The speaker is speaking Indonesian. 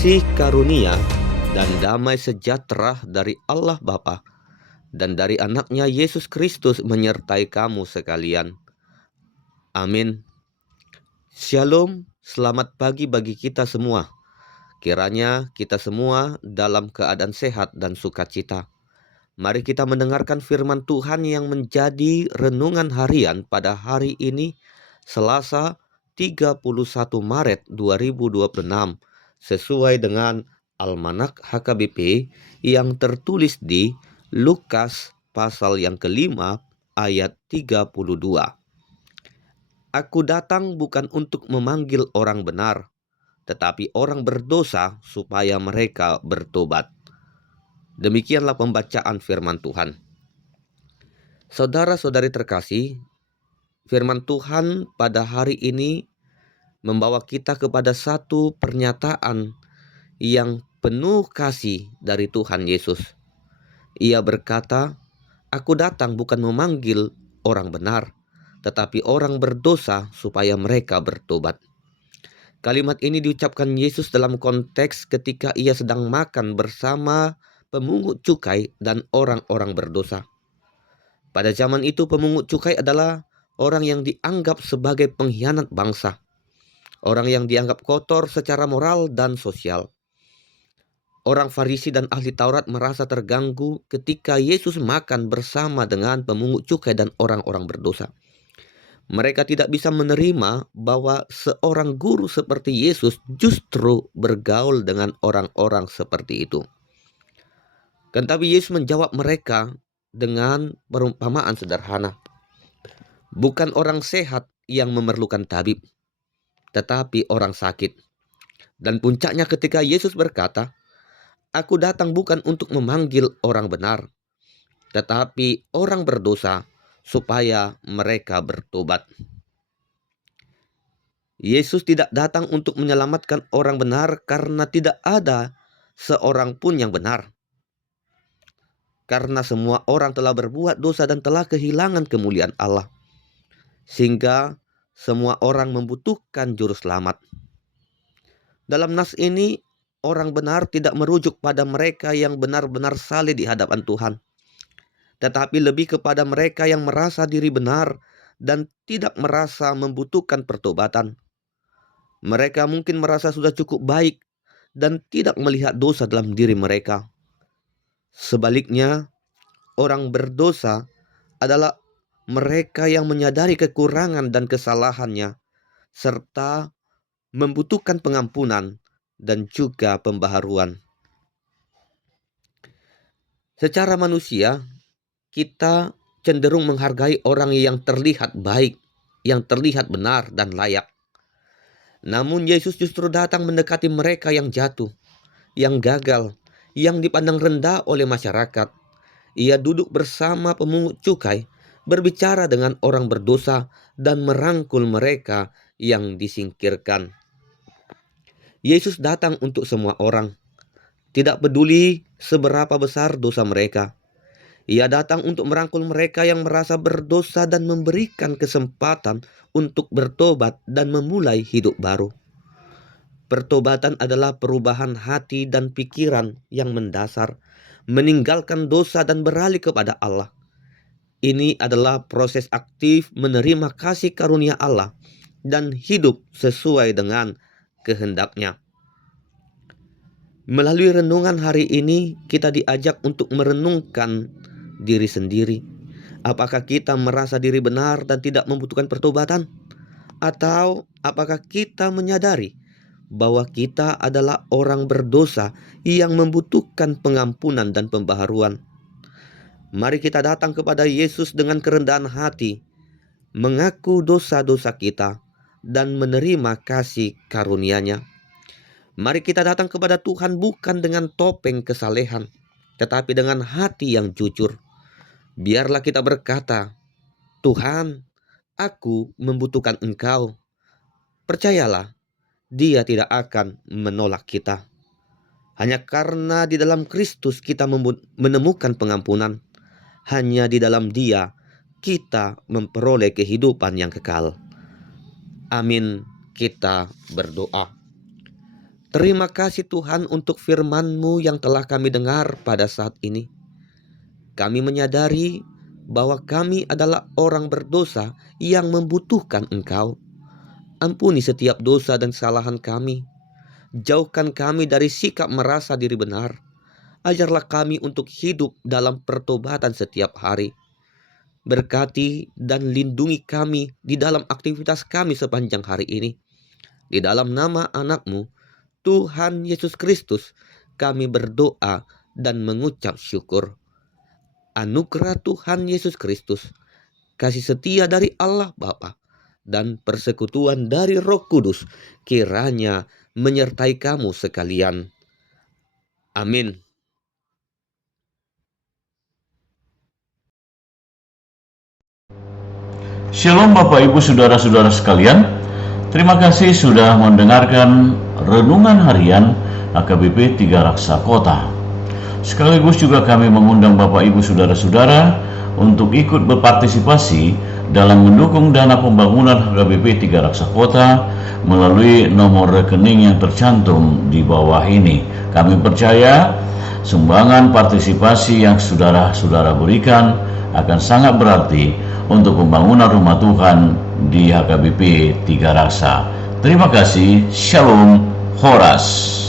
Kasih karunia dan damai sejahtera dari Allah Bapa dan dari anaknya Yesus Kristus menyertai kamu sekalian. Amin. Shalom, selamat pagi bagi kita semua. Kiranya kita semua dalam keadaan sehat dan sukacita. Mari kita mendengarkan firman Tuhan yang menjadi renungan harian pada hari ini, Selasa 31 Maret 2026, sesuai dengan Almanak HKBP yang tertulis di Lukas pasal yang kelima ayat 32. Aku datang bukan untuk memanggil orang benar, tetapi orang berdosa supaya mereka bertobat. Demikianlah pembacaan firman Tuhan. Saudara-saudari terkasih, firman Tuhan pada hari ini membawa kita kepada satu pernyataan yang penuh kasih dari Tuhan Yesus. Ia berkata, "Aku datang bukan memanggil orang benar, tetapi orang berdosa supaya mereka bertobat." Kalimat ini diucapkan Yesus dalam konteks ketika ia sedang makan bersama pemungut cukai dan orang-orang berdosa. Pada zaman itu pemungut cukai adalah orang yang dianggap sebagai pengkhianat bangsa, orang yang dianggap kotor secara moral dan sosial. Orang Farisi dan ahli Taurat merasa terganggu ketika Yesus makan bersama dengan pemungut cukai dan orang-orang berdosa. Mereka tidak bisa menerima bahwa seorang guru seperti Yesus justru bergaul dengan orang-orang seperti itu. Tetapi Yesus menjawab mereka dengan perumpamaan sederhana. Bukan orang sehat yang memerlukan tabib, tetapi orang sakit. Dan puncaknya ketika Yesus berkata, "Aku datang bukan untuk memanggil orang benar, tetapi orang berdosa supaya mereka bertobat." Yesus tidak datang untuk menyelamatkan orang benar karena tidak ada seorang pun yang benar. Karena semua orang telah berbuat dosa dan telah kehilangan kemuliaan Allah. Sehingga semua orang membutuhkan juru selamat. Dalam nas ini, orang benar tidak merujuk pada mereka yang benar-benar saleh di hadapan Tuhan, tetapi lebih kepada mereka yang merasa diri benar dan tidak merasa membutuhkan pertobatan. Mereka mungkin merasa sudah cukup baik dan tidak melihat dosa dalam diri mereka. Sebaliknya, orang berdosa adalah mereka yang menyadari kekurangan dan kesalahannya, serta membutuhkan pengampunan dan juga pembaharuan. Secara manusia, kita cenderung menghargai orang yang terlihat baik, yang terlihat benar dan layak. Namun Yesus justru datang mendekati mereka yang jatuh, yang gagal, yang dipandang rendah oleh masyarakat. Ia duduk bersama pemungut cukai, berbicara dengan orang berdosa dan merangkul mereka yang disingkirkan. Yesus datang untuk semua orang, tidak peduli seberapa besar dosa mereka. Ia datang untuk merangkul mereka yang merasa berdosa dan memberikan kesempatan untuk bertobat dan memulai hidup baru. Pertobatan adalah perubahan hati dan pikiran yang mendasar, meninggalkan dosa dan beralih kepada Allah. Ini adalah proses aktif menerima kasih karunia Allah dan hidup sesuai dengan kehendak-Nya. Melalui renungan hari ini, kita diajak untuk merenungkan diri sendiri. Apakah kita merasa diri benar dan tidak membutuhkan pertobatan? Atau apakah kita menyadari bahwa kita adalah orang berdosa yang membutuhkan pengampunan dan pembaharuan? Mari kita datang kepada Yesus dengan kerendahan hati, mengaku dosa-dosa kita, dan menerima kasih karunia-Nya. Mari kita datang kepada Tuhan bukan dengan topeng kesalehan, tetapi dengan hati yang jujur. Biarlah kita berkata, "Tuhan, aku membutuhkan Engkau." Percayalah, Dia tidak akan menolak kita. Hanya karena di dalam Kristus kita menemukan pengampunan. Hanya di dalam Dia kita memperoleh kehidupan yang kekal. Amin. Kita berdoa. Terima kasih Tuhan untuk firman-Mu yang telah kami dengar pada saat ini. Kami menyadari bahwa kami adalah orang berdosa yang membutuhkan Engkau. Ampuni setiap dosa dan kesalahan kami. Jauhkan kami dari sikap merasa diri benar. Ajarlah kami untuk hidup dalam pertobatan setiap hari. Berkati dan lindungi kami di dalam aktivitas kami sepanjang hari ini. Di dalam nama anak-Mu, Tuhan Yesus Kristus, kami berdoa dan mengucap syukur. Anugerah Tuhan Yesus Kristus, kasih setia dari Allah Bapa, dan persekutuan dari Roh Kudus kiranya menyertai kamu sekalian. Amin. Shalom Bapak Ibu Saudara-saudara sekalian. Terima kasih sudah mendengarkan Renungan Harian HKBP 3 Raksa Kota. Sekaligus juga kami mengundang Bapak Ibu Saudara-saudara untuk ikut berpartisipasi dalam mendukung dana pembangunan HKBP 3 Raksa Kota melalui nomor rekening yang tercantum di bawah ini. Kami percaya sumbangan partisipasi yang saudara-saudara berikan akan sangat berarti untuk pembangunan rumah Tuhan di HKBP 3 Raksa. Terima kasih. Shalom. Horas.